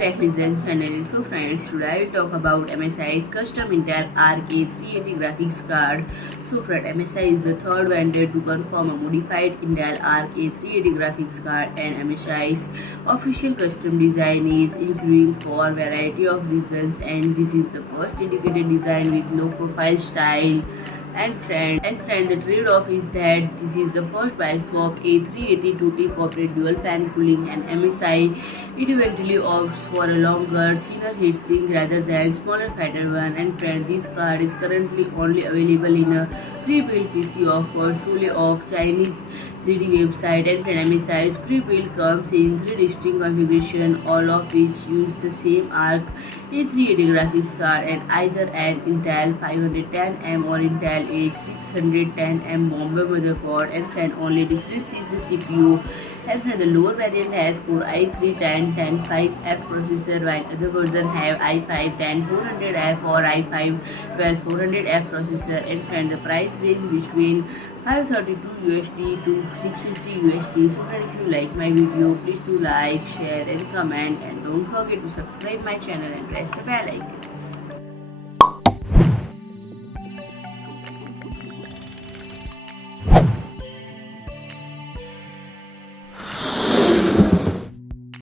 Tech Legends channel. So friends, today I will talk about MSI's custom Intel Arc A380 graphics card. So friend, MSI is the third vendor to confirm a modified Intel Arc A380 graphics card, and MSI's official custom design is including for a variety of reasons, and this is the first dedicated design with low profile style and the trade-off is that this is the first bike of A380 to incorporate dual fan cooling, and MSI eventually opts for a longer, thinner heatsink rather than smaller, fatter one. And friend, this card is currently only available in a pre-built PC offered solely off Chinese CD website. And friend, MSI's pre-built comes in three distinct configurations, all of which use the same Arc A380 graphics card and either an Intel 510M or Intel A610M Bombay motherboard. And friend, only difference is the CPU. And friend, the lower variant has Core i3-105F processor, while other version have i5-10400F or i5-12400F processor. And friend, the price range between $532 to $650. So friend, if you like my video, please do like, share and comment, and don't forget to subscribe my channel and press the bell icon.